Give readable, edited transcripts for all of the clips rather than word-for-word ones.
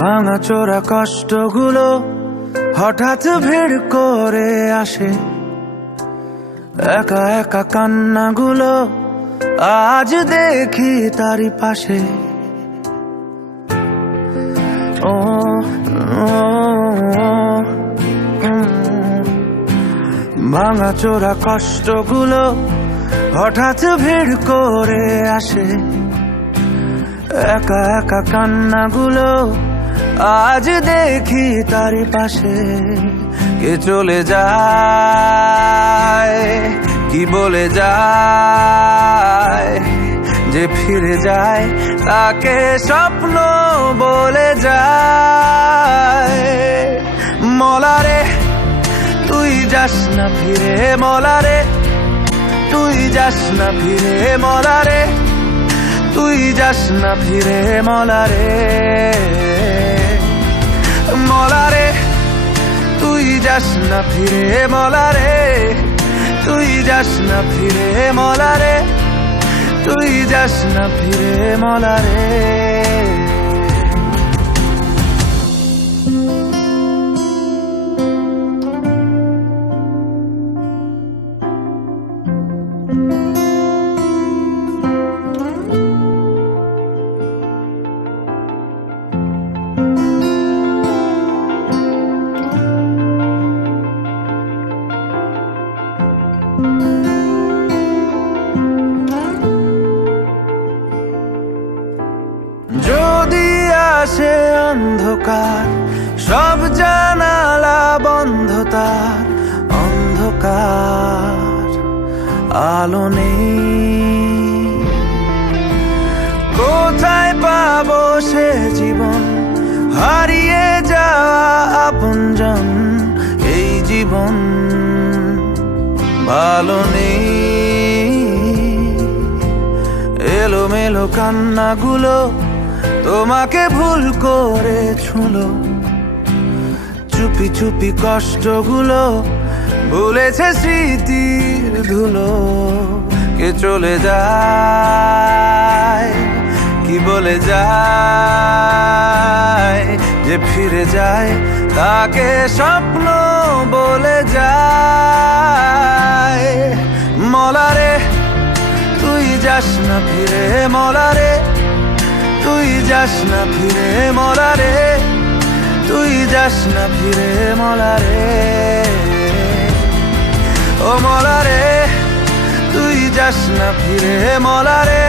ভাঙাচোরা কষ্টগুলো হঠাৎ ভিড় করে আসে, একা একা কান্নাগুলো আজ দেখি তারই পাশে। ও ভাঙাচোরা কষ্টগুলো হঠাৎ ভিড় করে আসে, একা একা কান্নাগুলো আজ দেখি তারই পাশে। কে চলে যায়, কি বলে যায়, যে ফিরে যায় তাকে স্বপ্ন বলে যায়। মলারে তুই যাস না ফিরে, মলারে তুই যাস না ফিরে, মলারে তুই যাস না ফিরে, মলারে মলারে তুই যাস না ফিরে, মলারে তুই যাস না ফিরে, মলারে তুই যাস না ফিরে, মলারে। যদি আসে অন্ধকার, সব জানালা বন্ধ, তার অন্ধকার আলো নেই। কোথায় পাবো সে জীবন, হারিয়ে যাওয়া আপনজন, এই জীবন ভালো নেই। এলোমেলো কান্নাগুলো তোমাকে ভুল করে ছুঁলো, চুপি চুপি কষ্টগুলো ভুলেছে স্মৃতির ধুলো। কে চলে যায়, কি বলে যায়, যে ফিরে যায় তাকে স্বপ্ন বলে যায়। মলারে তুই যাস না ফিরে, মলারে তুই যাস না ফিরে, মলারে তুই যাস না ফিরে, মলারে ও মলারে তুই যাস না ফিরে, মলারে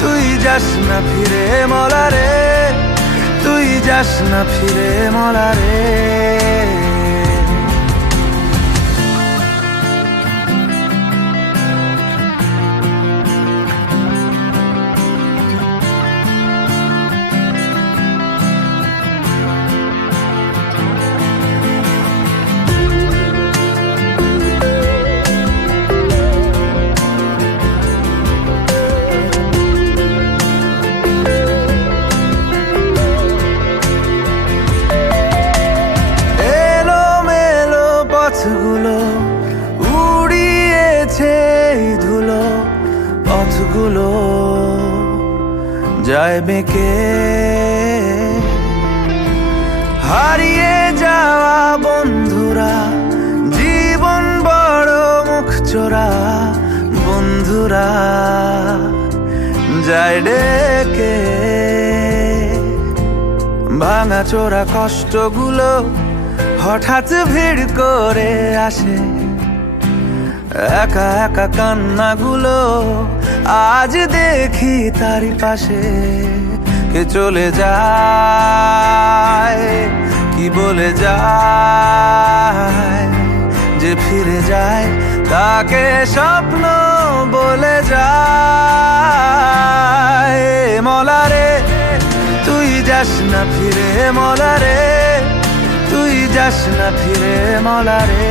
তুই যাস না ফিরে, মলারে তুই যাস না ফিরে, মলারে। পথগুলো উড়িয়েছে ধুলো, পথগুলো যায় বেঁকে। হারিয়ে যাওয়া বন্ধুরা, জীবন বড় মুখ চোরা, বন্ধুরা যায় ডেকে। ভাঙাচোরা কষ্টগুলো হঠাৎ ভিড় করে আসে, একা একা কান্নাগুলো আজ দেখি তারই পাশে। কে চলে যায়, কি বলে যায়, যে ফিরে যায় তাকে স্বপ্ন বলে যায়। মলারে তুই যাস না ফিরে, মলারে তুই যাস না ফিরে, মলারে।